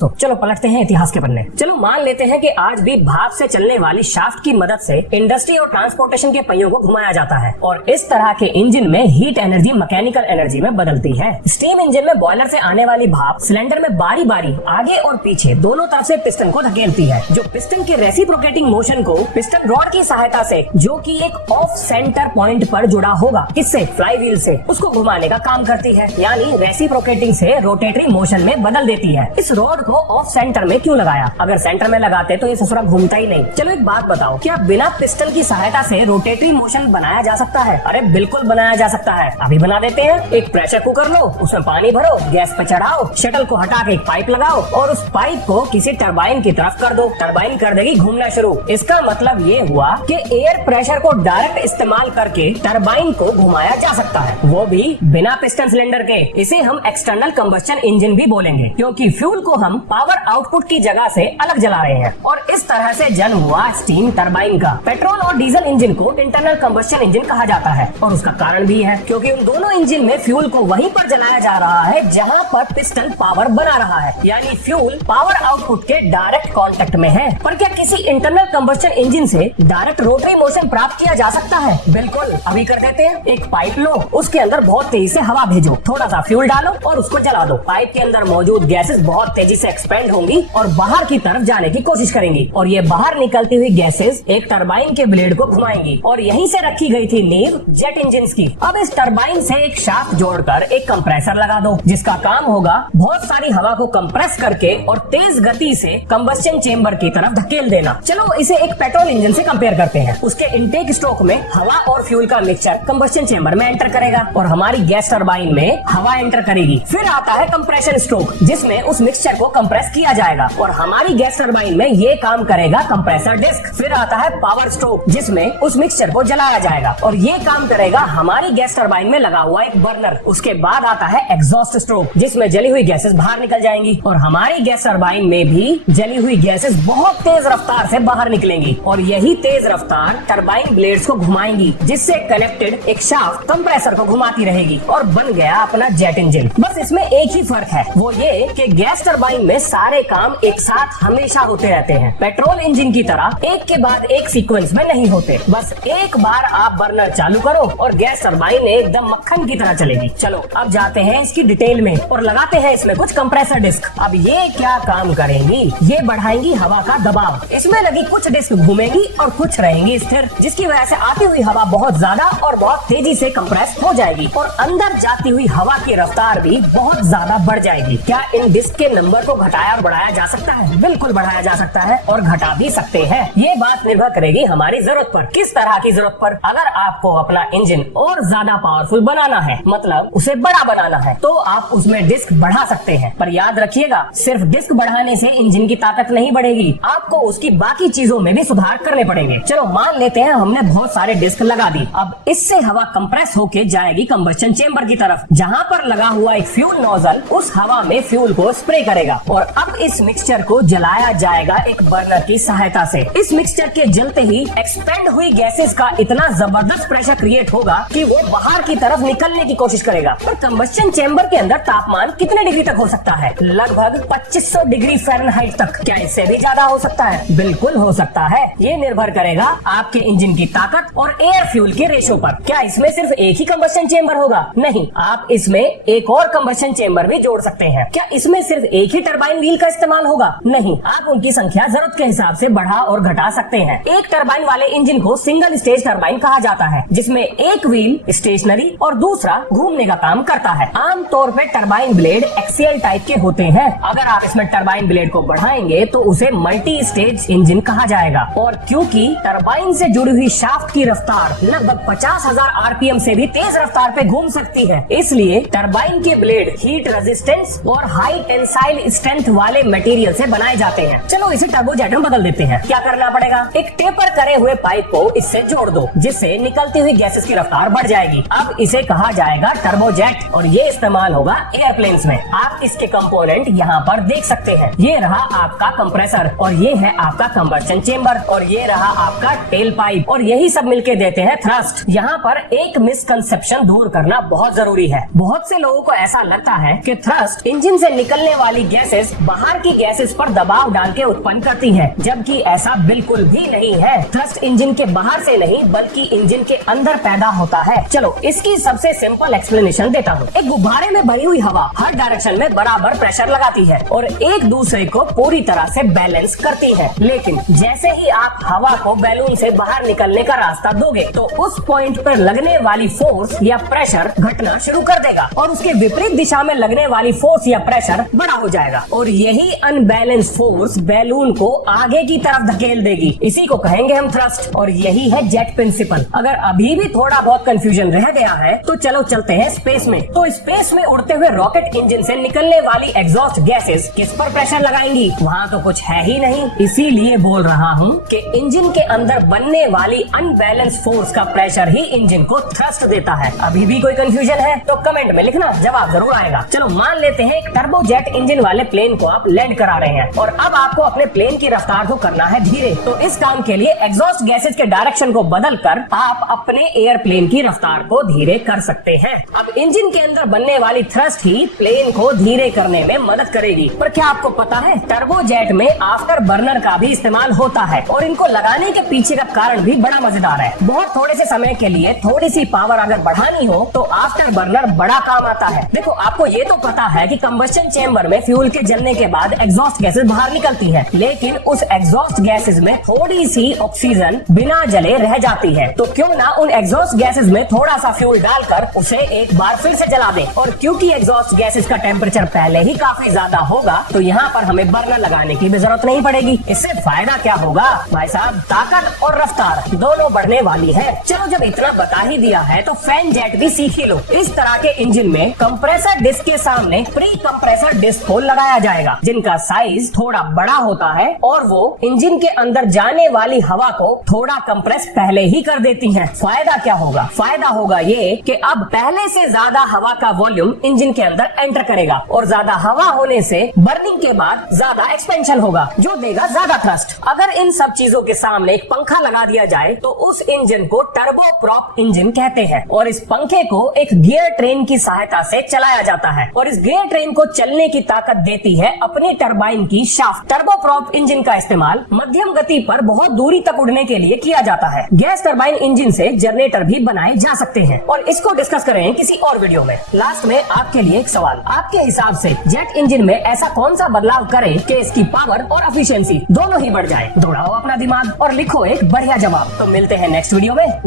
तो चलो पलटते हैं इतिहास के पन्ने। चलो मान लेते हैं कि आज भी भाप से चलने वाली शाफ्ट की मदद से इंडस्ट्री और ट्रांसपोर्टेशन के पहियों को घुमाया जाता है और इस तरह के इंजन में हीट एनर्जी मैकेनिकल एनर्जी में बदलती है। स्टीम इंजन में बॉयलर से आने वाली भाप सिलेंडर में बारी बारी आगे और पीछे दोनों तरफ से पिस्टन को धकेलती है, जो पिस्टन के रेसिप्रोकेटिंग मोशन को पिस्टन रॉड की सहायता से, जो कि एक ऑफ सेंटर पॉइंट पर जुड़ा होगा, किससे, फ्लाई व्हील से, उसको घुमाने का काम करती है, यानी रेसिप्रोकेटिंग से रोटेटरी मोशन में बदल देती है। इस रॉड को ऑफ सेंटर में क्यों लगाया? अगर सेंटर में लगाते तो ये ससुरा घूमता ही नहीं। चलो एक बात बताओ, क्या बिना पिस्टन की सहायता से रोटेटरी मोशन बनाया जा सकता है? अरे बिल्कुल बनाया जा सकता है, अभी बना देते हैं। एक प्रेशर कुकर लो, उसमें पानी भरो, गैस पे चढ़ाओ, शटल को हटा के एक पाइप लगाओ और उस पाइप को किसी टरबाइन की तरफ कर दो। टरबाइन कर देगी घूमना शुरू। इसका मतलब ये हुआ कि एयर प्रेशर को डायरेक्ट इस्तेमाल करके टरबाइन को घुमाया जा सकता है, वो भी बिना पिस्टन सिलेंडर के। इसे हम एक्सटर्नल कंबस्शन इंजन भी बोलेंगे, क्योंकि फ्यूल को हम पावर आउटपुट की जगह से अलग जला रहे हैं और इस तरह से जन्म हुआ स्टीम टरबाइन का। पेट्रोल और डीजल इंजन को इंटरनल कंबस्शन इंजन कहा जाता है और उसका कारण भी है, क्योंकि उन दोनों इंजन में फ्यूल को वहीं पर जलाया जा रहा है जहां पर पिस्टन पावर बना रहा है, यानी फ्यूल पावर आउटपुट के डायरेक्ट कांटेक्ट में है। पर क्या किसी इंटरनल कंबस्शन इंजन से डायरेक्ट रोटरी मोशन प्राप्त किया जा सकता है? बिल्कुल, अभी कर देते हैं। एक पाइप लो, उसके अंदर बहुत तेजी से हवा भेजो, थोड़ा सा फ्यूल डालो और उसको जला दो। पाइप के अंदर मौजूद गैसेस बहुत तेजी से एक्सपेंड होंगी और बाहर की तरफ जाने की कोशिश करेंगी और ये बाहर निकलती हुई गैसेस एक टरबाइन के ब्लेड को घुमाएंगी और यहीं से रखी गई थी नींव जेट इंजन की। अब इस टरबाइन से एक शाफ्ट जोड़कर एक कंप्रेसर लगा दो, जिसका काम होगा बहुत सारी हवा को कंप्रेस करके और तेज गति से कंबस्शन चेंबर की तरफ धकेल देना। चलो इसे एक पेट्रोल इंजन से कंपेयर करते हैं। उसके इनटेक स्ट्रोक में हवा और फ्यूल का मिक्सचर कंबस्शन चेंबर में एंटर करेगा और हमारी गैस टरबाइन में हवा एंटर करेगी। फिर आता है कंप्रेशन स्ट्रोक, जिसमें उस मिक्सचर को कंप्रेस किया जाएगा और हमारी गैस टरबाइन में ये काम करेगा कंप्रेसर डिस्क। फिर आता है पावर स्ट्रोक, जिसमें उस मिक्सचर को जलाया जाएगा और ये काम करेगा हमारी गैस टरबाइन में लगा हुआ एक बर्नर। उसके बाद आता है एग्जॉस्ट स्ट्रोक, जिसमें जली हुई गैसेस बाहर निकल जाएंगी और हमारी गैस टरबाइन में भी जली हुई गैसेस बहुत तेज रफ्तार से बाहर निकलेंगी और यही तेज रफ्तार टरबाइन ब्लेड्स को घुमाएंगी, जिससे कनेक्टेड एक शाफ्ट कंप्रेसर को घुमाती रहेगी और बन गया अपना जेट इंजन। बस इसमें एक ही फर्क है, वो ये कि गैस टरबाइन में सारे काम एक साथ हमेशा होते रहते हैं। पेट्रोल इंजन की तरह एक के बाद एक सीक्वेंस में नहीं होते। बस एक बार आप बर्नर चालू करो और गैस टरबाइन एकदम मक्खन की तरह चलेगी। चलो अब जाते हैं इसकी डिटेल में और लगाते हैं इसमें कुछ कंप्रेसर डिस्क। अब ये क्या काम करेंगी? ये बढ़ाएंगी हवा का दबाव। इसमें लगी कुछ डिस्क घूमेंगी और कुछ रहेंगी स्थिर, जिसकी वजह से आती हुई हवा बहुत ज्यादा और बहुत तेजी से कंप्रेस हो जाएगी और अंदर जाती हुई हवा की रफ्तार भी बहुत ज्यादा बढ़ जाएगी। क्या इन डिस्क के नंबर को घटाया और बढ़ाया जा सकता है? बिल्कुल बढ़ाया जा सकता है और घटा भी सकते हैं। ये बात निर्भर करेगी हमारी जरूरत पर। किस तरह की जरूरत पर? अगर आपको अपना इंजन और ज्यादा पावरफुल बनाना है, मतलब उसे बड़ा बनाना है, तो आप उसमें डिस्क बढ़ा सकते हैं। पर याद रखिएगा, सिर्फ डिस्क बढ़ाने से इंजन की ताकत नहीं बढ़ेगी, आपको उसकी बाकी चीजों में भी सुधार करने पड़ेंगे। चलो मान लेते हैं हमने बहुत सारे डिस्क लगा दी। अब इससे हवा कंप्रेस होके जाएगी कंबस्शन चेंबर की तरफ, जहां पर लगा हुआ एक फ्यूल नोजल उस हवा में फ्यूल को स्प्रे करेगा और अब इस मिक्सचर को जलाया जाएगा एक बर्नर की सहायता से। इस मिक्सचर के जलते ही एक्सपेंड हुई गैसेस का इतना जबरदस्त प्रेशर क्रिएट होगा कि वो बाहर की तरफ निकलने की कोशिश करेगा। पर कंबस्शन चेंबर के अंदर तापमान कितने डिग्री तक हो सकता है? लगभग 2500 डिग्री फ़ारेनहाइट तक। क्या इससे भी ज्यादा हो सकता है? बिल्कुल हो सकता है। ये निर्भर करेगा आपके इंजन की ताकत और एयर फ्यूल के रेशो पर। क्या इसमें सिर्फ एक ही कंबस्शन चेंबर होगा? नहीं, आप इसमें एक और कंबस्शन चेंबर भी जोड़ सकते हैं। क्या इसमें सिर्फ एक ही टरबाइन व्हील का इस्तेमाल होगा? नहीं, आप उनकी संख्या जरूरत के हिसाब से बढ़ा और घटा सकते हैं। एक टरबाइन वाले इंजन को सिंगल स्टेज टरबाइन कहा जाता है, जिसमें एक व्हील स्टेशनरी और दूसरा घूमने का काम करता है। आमतौर पे टरबाइन ब्लेड एक्सियल टाइप के होते हैं। अगर आप इसमें टरबाइन ब्लेड को बढ़ाएंगे तो उसे मल्टी स्टेज इंजन कहा जाएगा और क्योंकि टरबाइन से जुड़ी हुई शाफ्ट की रफ्तार लगभग 50,000 आरपीएम से भी तेज रफ्तार पे घूम सकती है, इसलिए टरबाइन के ब्लेड हीट रेजिस्टेंस और हाई टेंसाइल स्ट्रेंथ वाले मटेरियल से बनाए जाते हैं। चलो इसे टर्बोजेट में बदल देते हैं। क्या करना पड़ेगा? एक टेपर करे हुए पाइप को इससे जोड़ दो, जिससे निकलती हुई गैसेस की रफ्तार बढ़ जाएगी। अब इसे कहा जाएगा टर्बोजेट और ये इस्तेमाल होगा एयरप्लेन्स में। आप इसके कंपोनेंट यहाँ पर देख सकते हैं। ये रहा आपका कंप्रेसर और ये है आपका कंबस्शन चेंबर और ये रहा आपका टेल पाइप और यही सब मिलके देते हैं थ्रस्ट। यहाँ पर एक मिसकंसेप्शन दूर करना बहुत जरूरी है। बहुत से लोगों को ऐसा लगता है कि थ्रस्ट इंजन से निकलने वाली गैस गैसेस बाहर की गैसेस पर दबाव डाल के उत्पन्न करती हैं, जबकि ऐसा बिल्कुल भी नहीं है। थ्रस्ट इंजन के बाहर से नहीं बल्कि इंजन के अंदर पैदा होता है। चलो इसकी सबसे सिंपल एक्सप्लेनेशन देता हूँ। एक गुब्बारे में भरी हुई हवा हर डायरेक्शन में बराबर प्रेशर लगाती है और एक दूसरे को पूरी तरह से बैलेंस करती है, लेकिन जैसे ही आप हवा को बैलून से बाहर निकलने का रास्ता दोगे तो उस पॉइंट पर लगने वाली फोर्स या प्रेशर घटना शुरू कर देगा और उसके विपरीत दिशा में लगने वाली फोर्स या प्रेशर बड़ा हो जाएगा और यही अनबैलेंस फोर्स बैलून को आगे की तरफ धकेल देगी। इसी को कहेंगे हम थ्रस्ट और यही है जेट प्रिंसिपल। अगर अभी भी थोड़ा बहुत कंफ्यूजन रह गया है तो चलो चलते हैं स्पेस में। तो स्पेस में उड़ते हुए रॉकेट इंजन से निकलने वाली एग्जॉस्ट गैसेस किस पर प्रेशर लगाएंगी? वहाँ तो कुछ है ही नहीं। इसीलिए बोल रहा हूँ कि इंजन के अंदर बनने वाली अनबैलेंस फोर्स का प्रेशर ही इंजन को थ्रस्ट देता है। अभी भी कोई कंफ्यूजन है तो कमेंट में लिखना, जवाब जरूर आएगा। चलो मान लेते हैं एक टर्बोजेट इंजन वाले प्लेन को आप लैंड करा रहे हैं और अब आपको अपने प्लेन की रफ्तार को करना है धीरे। तो इस काम के लिए एग्जॉस्ट गैसेस के डायरेक्शन को बदलकर आप अपने एयरप्लेन की रफ्तार को धीरे कर सकते हैं। अब इंजन के अंदर बनने वाली थ्रस्ट ही प्लेन को धीरे करने में मदद करेगी। पर क्या आपको पता है टर्बोजेट में आफ्टर बर्नर का भी इस्तेमाल होता है और इनको लगाने के पीछे का कारण भी बड़ा मजेदार है। बहुत थोड़े से समय के लिए थोड़ी सी पावर अगर बढ़ानी हो तो आफ्टर बर्नर बड़ा काम आता है। देखो आपको ये तो पता है कि कंबस्शन चेंबर में फ्यूल के जलने के बाद एग्जॉस्ट गैसेस बाहर निकलती है, लेकिन उस एग्जॉस्ट गैसेस में थोड़ी सी ऑक्सीजन बिना जले रह जाती है। तो क्यों ना उन एग्जॉस्ट गैसेस में थोड़ा सा फ्यूल डालकर उसे एक बार फिर से जला दें। और क्योंकि एग्जॉस्ट गैसेस का टेम्परेचर पहले ही काफी ज्यादा होगा तो यहाँ पर हमें बर्नर लगाने की भी जरूरत नहीं पड़ेगी। इससे फायदा क्या होगा भाई साहब? ताकत और रफ्तार दोनों बढ़ने वाली है। चलो जब इतना बता ही दिया है तो फैन जेट भी सीख ही लो। इस तरह के इंजन में कंप्रेसर डिस्क के सामने प्री कंप्रेसर डिस्क को लगाया जाएगा, जिनका साइज थोड़ा बड़ा होता है और वो इंजन के अंदर जाने वाली हवा को थोड़ा कंप्रेस पहले ही कर देती हैं। फायदा क्या होगा? फायदा होगा ये कि अब पहले से ज्यादा हवा का वॉल्यूम इंजन के अंदर एंटर करेगा और ज्यादा हवा होने से बर्निंग के बाद ज्यादा एक्सपेंशन होगा जो देगा ज्यादा थ्रस्ट। अगर इन सब चीजों के सामने एक पंखा लगा दिया जाए तो उस इंजन को टर्बो प्रॉप इंजन कहते हैं और इस पंखे को एक गियर ट्रेन की सहायता से चलाया जाता है और इस गियर ट्रेन को चलने की ताकत देती है अपनी टरबाइन की शाफ्ट। टर्बो प्रॉप इंजन का इस्तेमाल मध्यम गति पर बहुत दूरी तक उड़ने के लिए किया जाता है। गैस टरबाइन इंजन से जनरेटर भी बनाए जा सकते हैं और इसको डिस्कस करें किसी और वीडियो में। लास्ट में आपके लिए एक सवाल, आपके हिसाब से जेट इंजन में ऐसा कौन सा बदलाव करें कि इसकी पावर और एफिशिएंसी दोनों ही बढ़ जाए? दौड़ाओ अपना दिमाग और लिखो एक बढ़िया जवाब। तो मिलते हैं नेक्स्ट वीडियो में।